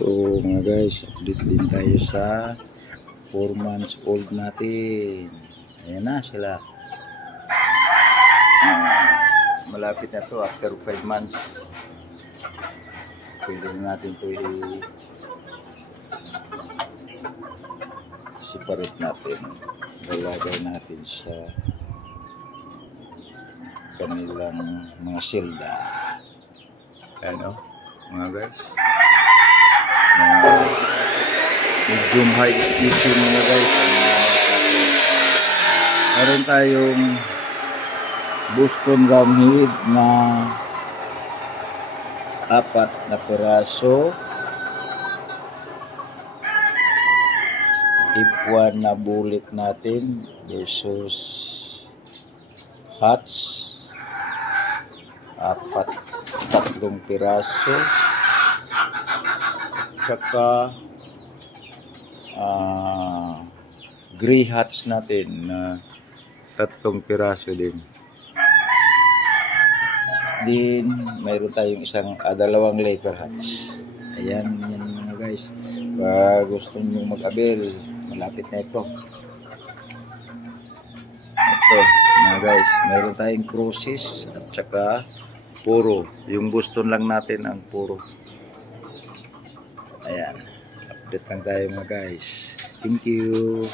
So mga guys, update din tayo sa 4 months old natin. Ayan na sila. Malapit na to after 5 months. Pwede na natin ito separate natin. Lalagay natin sa kanilang mga silda. Ano mga guys? Medium high species mga guys. Meron tayong Boston Ramhead na 4 na piraso, F1 na bullet natin versus Hatch 3 piraso, tsaka gray Hatch natin na 3 piraso din. Din mayroon tayong dalawang leper hatch. Ayan, yan mga guys. Pag gusto nyo mag-abel, malapit na ito. Ito mga guys, mayroon tayong crosses at saka puro. Yung Boston lang natin ang puro. Ayan, update lang tayo mga guys. Thank you.